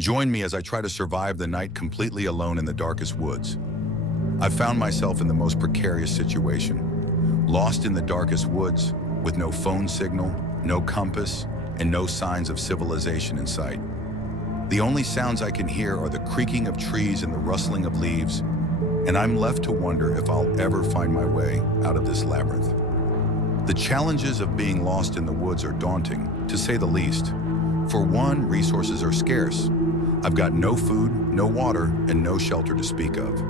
Join me as I try to survive the night completely alone in the darkest woods. I've found myself in the most precarious situation, lost in the darkest woods with no phone signal, no compass, and no signs of civilization in sight. The only sounds I can hear are the creaking of trees and the rustling of leaves, and I'm left to wonder if I'll ever find my way out of this labyrinth. The challenges of being lost in the woods are daunting, to say the least. For one, resources are scarce. I've got no food, no water, and no shelter to speak of.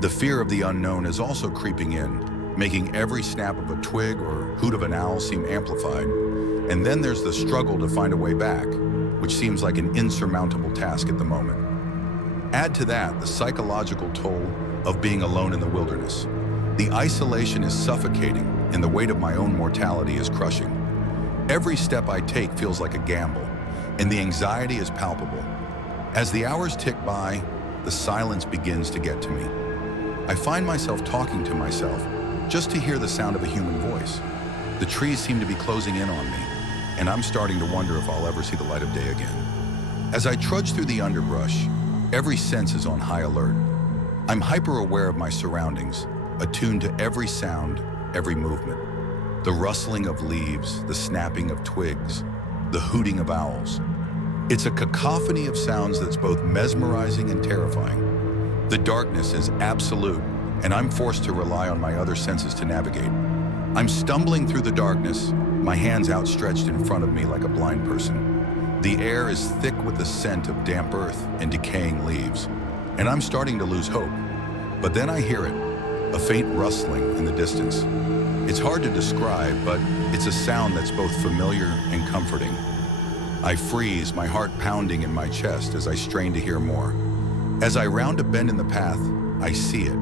The fear of the unknown is also creeping in, making every snap of a twig or hoot of an owl seem amplified. And then there's the struggle to find a way back, which seems like an insurmountable task at the moment. Add to that the psychological toll of being alone in the wilderness. The isolation is suffocating, and the weight of my own mortality is crushing. Every step I take feels like a gamble, and the anxiety is palpable. As the hours tick by, the silence begins to get to me. I find myself talking to myself just to hear the sound of a human voice. The trees seem to be closing in on me, and I'm starting to wonder if I'll ever see the light of day again. As I trudge through the underbrush, every sense is on high alert. I'm hyper-aware of my surroundings, attuned to every sound, every movement. The rustling of leaves, the snapping of twigs, the hooting of owls. It's a cacophony of sounds that's both mesmerizing and terrifying. The darkness is absolute, and I'm forced to rely on my other senses to navigate. I'm stumbling through the darkness, my hands outstretched in front of me like a blind person. The air is thick with the scent of damp earth and decaying leaves, and I'm starting to lose hope. But then I hear it, a faint rustling in the distance. It's hard to describe, but it's a sound that's both familiar and comforting. I freeze, my heart pounding in my chest as I strain to hear more. As I round a bend in the path, I see it,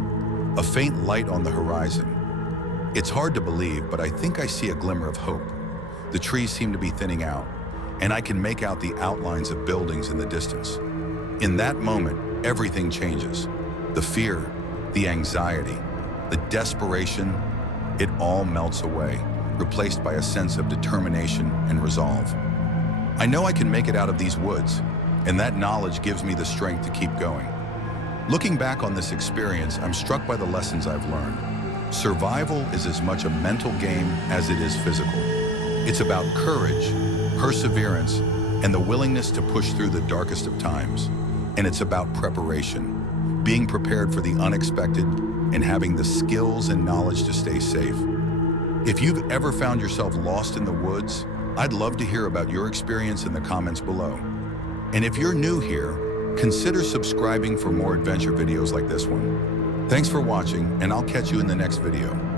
a faint light on the horizon. It's hard to believe, but I think I see a glimmer of hope. The trees seem to be thinning out, and I can make out the outlines of buildings in the distance. In that moment, everything changes. The fear, the anxiety, the desperation, it all melts away, replaced by a sense of determination and resolve. I know I can make it out of these woods, and that knowledge gives me the strength to keep going. Looking back on this experience, I'm struck by the lessons I've learned. Survival is as much a mental game as it is physical. It's about courage, perseverance, and the willingness to push through the darkest of times. And it's about preparation, being prepared for the unexpected and having the skills and knowledge to stay safe. If you've ever found yourself lost in the woods, I'd love to hear about your experience in the comments below. And if you're new here, consider subscribing for more adventure videos like this one. Thanks for watching, and I'll catch you in the next video.